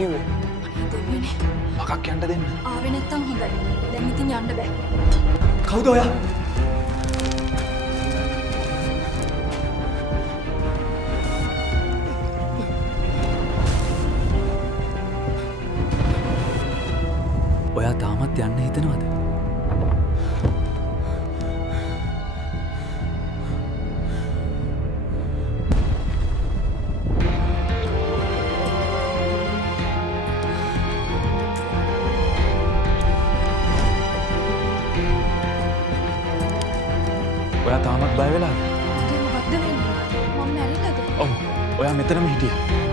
කිව්වේ? දෙවියනේ. මොකක් යන්න දෙන්න? ආවේ නැත්තම් හොඳයි. දැන් ඉතින් යන්න බෑ. කවුද ඔයා? ඔයා තාමත් යන්න හිතනවද? ඔයා තාමත් බය වෙලාද? මොකක්ද වෙන්නේ? මම මැරිලාද? ඔව්. ඔයා මෙතනම හිටියා.